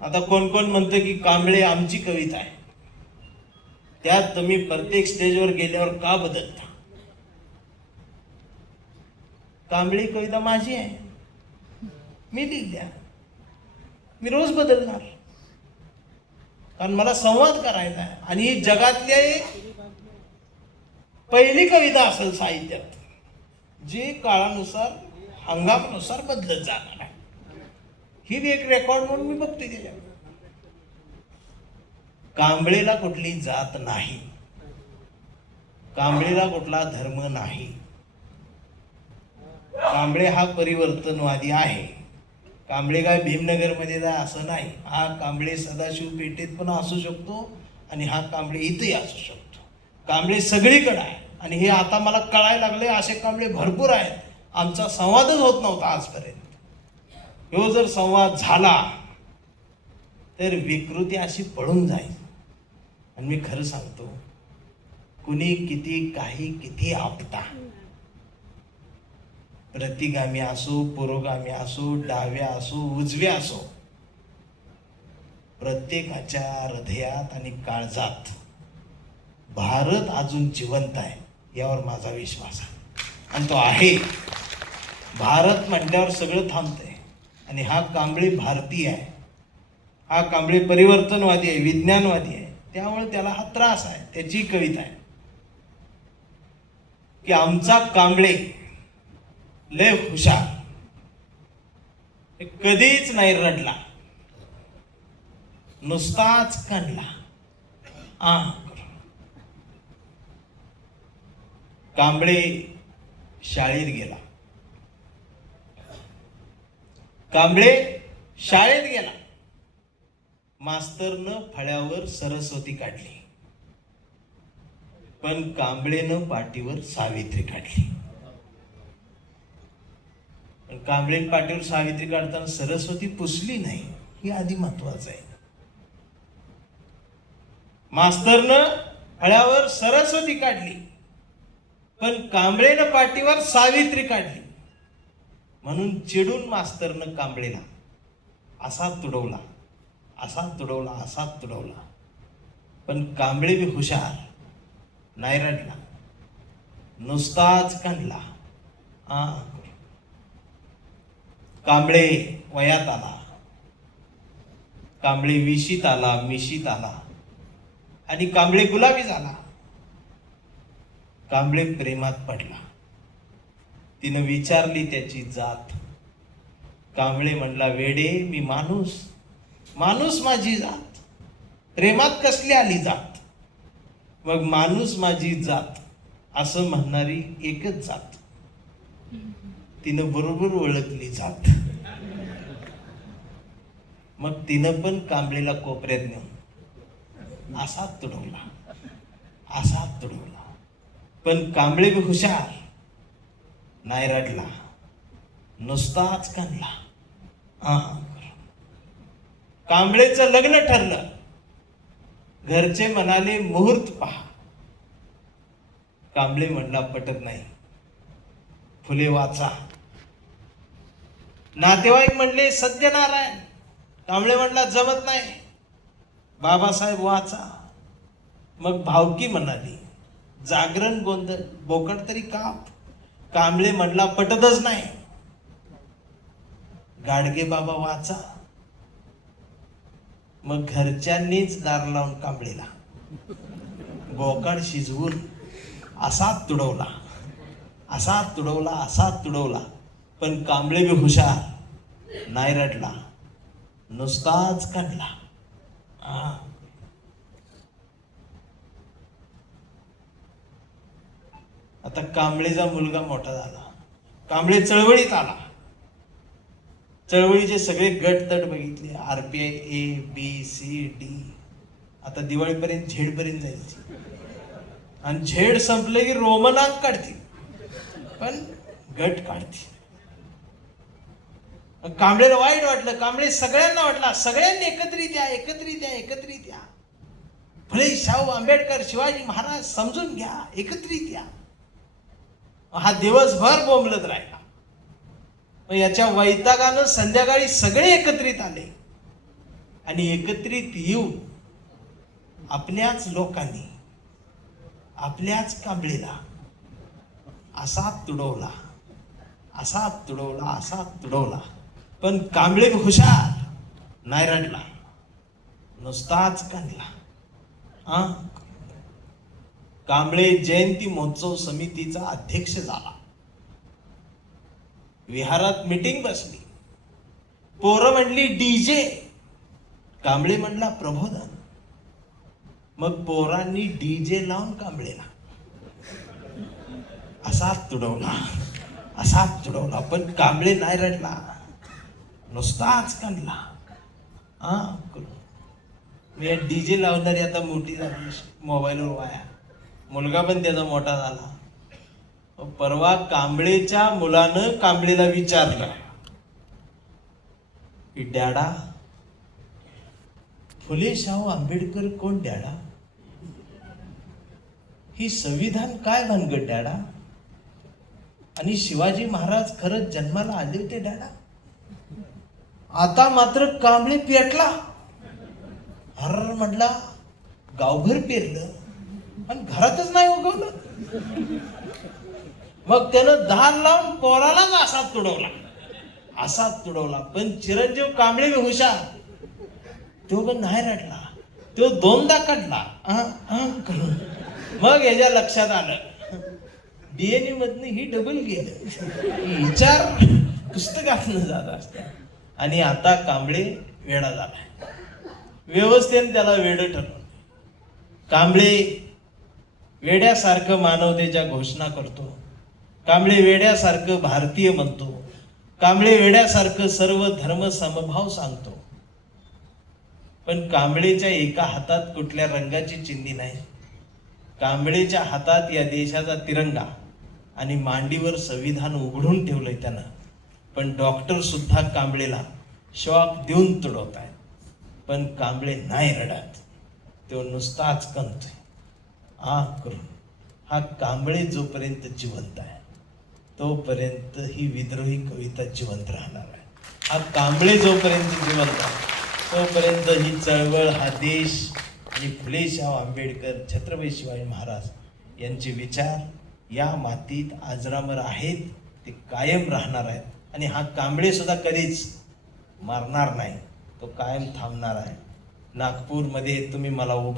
आता कोण कोण म्हणतं की कांबळे आमची कविता आहे, त्यात तुम्ही प्रत्येक स्टेजवर गेल्यावर का बदलता? कांबळी कविता माझी आहे, मी लिहिल्या, मी रोज बदलणार, कारण मला संवाद करायचा आहे. आणि ही जगातली पहिली कविता असेल साहित्यात जी काळानुसार हंगामानुसार बदलत जाणार आहे. ही एक रेकॉर्ड म्हणून मी बघतोय त्याच्या. कांबळेला कुठली जात नाही, कांबळेला कुठला धर्म नाही. कांबळे हा परिवर्तनवादी आहे. कांबळे काय भीमनगरमध्ये जाय असं नाही. हा कांबळे सदाशिव पेठेत पण असू शकतो आणि हा कांबळे इथेही असू शकतो. कांबळे सगळीकडे आहे आणि हे आता मला कळायला लागले, असे कांबळे भरपूर आहेत. आमचा संवादच होत नव्हता आजपर्यंत. ह्यो जर संवाद झाला तर विकृती अशी पळून जाईल. आणि मी खरं सांगतो, कुणी किती काही किती आपटा, प्रतिगामी असो, पुरोगामी असो, डाव्या असो, उजव्या असो, प्रत्येकाच्या हृदयात आणि काळजात भारत अजून जिवंत आहे यावर माझा विश्वास आहे. आणि तो आहे. भारत म्हटल्यावर सगळं थांबतंय. आणि हा कांबळे भारतीय आहे, हा कांबळे परिवर्तनवादी आहे, विज्ञानवादी आहे. त्यामुळे त्याला हा त्रास आहे. त्याची कविता आहे की आमचा कांबळे लय हुशार, कधीच नाही रडला, नुसताच काढला. कांबळे शाळेत गेला, कांबळे शाळेत गेला. मास्तरनं फळ्यावर सरस्वती काढली, पण कांबळेनं पाटीवर सावित्री काढली. पण कांबळे पाटीवर सावित्री काढताना सरस्वती पुसली नाही, ही आधी महत्वाचं आहे. मास्तरनं फळ्यावर सरस्वती काढली, पण कांबळेनं पाटीवर सावित्री काढली. म्हणून चिडून मास्तरनं कांबळेला असा तुडवला, असा तुडवला, असा तुडवला. पण कांबळे बी हुशार, नाही रडला, नुसताच काढला. कांबळे वयात आला, कांबळे विशीत आला, मिशीत आला आणि कांबळे गुलाबी झाला. कांबळे प्रेमात पडला. तिनं विचारली त्याची जात. कांबळे म्हणला, वेडे मी माणूस, माणूस माझी जात, प्रेमात कसली आली जात? मग माणूस माझी जात असं म्हणणारी एकच जात. तिनं बरोबर ओळखली जात. मग तिनं पण कांबळेला कोपऱ्यात नेऊन असाच तुडवला, असाच तुडवला. पण कांबळे बी हुशार, नाही रडला, नुसताच काढला. कांबळेचं लग्न ठरलं. घरचे म्हणाले मुहूर्त पहा. कांबळे म्हणला, पटत नाही, फुले वाचा. नातेवाईक म्हणले सत्यनारायण. कांबळे म्हणला, जमत नाही, बाबासाहेब वाचा. मग भावकी म्हणाली, जागरण गोंधळ बोकड तरी काप. कांबळे म्हणला, पटतच नाही, गाडगे बाबा वाचा. मग घरच्यांनीच दार लावून कांबळेला बोकाड शिजवून असाच तुडवला, असाच तुडवला, असाच तुडवला. पण कांबळे बी हुशार, नाही रडला, नुसताच काढला. आता कांबळेचा मुलगा मोठा झाला. कांबळे चळवळीत आला. चळवळीचे सगळे गट तट बघितले, RPI ABCD. आता दिवाळीपर्यंत झेडपर्यंत जायची. आणि झेड संपले की रोमनांक काढतील, पण गट काढतील. कांबळेला वाईट वाटलं. कांबळे सगळ्यांना वाटला, सगळ्यांनी एकत्रित या, एकत्रित या, एकत्रित या. फुले, शाहू, आंबेडकर, शिवाजी महाराज समजून घ्या, एकत्रित या. हा दिवसभर बोंबलत राहिला. याच्या वैतागानं संध्याकाळी सगळे एकत्रित आले. आणि एकत्रित येऊन आपल्याच लोकांनी आपल्याच कांबळेला असा तुडवला, असा तुडवला, असा तुडवला. पण कांबळे हुशार, नाही रडला, नुसताच कांदला. कांबळे जयंती महोत्सव समितीचा अध्यक्ष झाला. विहारात मीटिंग बसली. पोरं म्हणली डीजे, कांबळे म्हणला प्रबोधन. मग पोरांनी डीजे लावून कांबळेला असा तुडवला, असा तुडवला. पण कांबळे नाही रडला, नुसताच कांदला. मी डीजे लावणारी आता मोठी झाली, मोबाईलवर वाया. मुलगा पण त्याचा मोठा झाला. परवा कांबळेच्या मुलानं कांबळेला विचारलं की डॅडा, फुले शाहू आंबेडकर कोण डॅडा? ही संविधान काय भानगड डॅडा? आणि शिवाजी महाराज खरंच जन्माला आले होते डॅडा? आता मात्र कांबळे पेटला. हर म्हटला, गावभर पेरलं आणि घरातच नाही उगवलं. मग त्यानं दार लावून पोरालाच असा तुडवला, असा तुडवला. पण चिरंजीव कांबळे हुशार, तो पण नाही रडला, तो दोनदा काढला करून. मग याच्या लक्षात आलं डीएनए मधनं ही डबल गेलं, विचार पुस्तकातनं जात असतात. आणि आता कांबळे वेडा झाला. व्यवस्थेने त्याला वेड ठरवलं. कांबळे वेड्यासारखं मानवतेच्या घोषणा करतो. कांबळे वेड्यासारखं भारतीय म्हणतो. कांबळे वेड्यासारखं सर्व धर्म समभाव सांगतो. पण कांबळेच्या एका हातात कुठल्या रंगाची चिंधी नाही. कांबळेच्या हातात या देशाचा तिरंगा आणि मांडीवर संविधान उघडून ठेवलंय त्यानं. पण डॉक्टर सुद्धा कांबळेला शॉक देऊन तुडवत आहेत. पण कांबळे नाही रडत, तो नुसताच कंतोय करून. हा कांबळे जोपर्यंत जिवंत आहे तोपर्यंत ही विद्रोही कविता जिवंत राहणार आहे. हा कांबळे जोपर्यंत जिवंत आहे तोपर्यंत ही चळवळ, हा देश आणि फुले शाहू आंबेडकर, छत्रपती शिवाजी महाराज यांचे विचार या मातीत अजरामर आहेत, ते कायम राहणार आहेत. आणि हा कांबळे सुद्धा कधीच मारणार नाही, तो कायम थांबणार आहे. नागपूरमध्ये तुम्ही मला उभं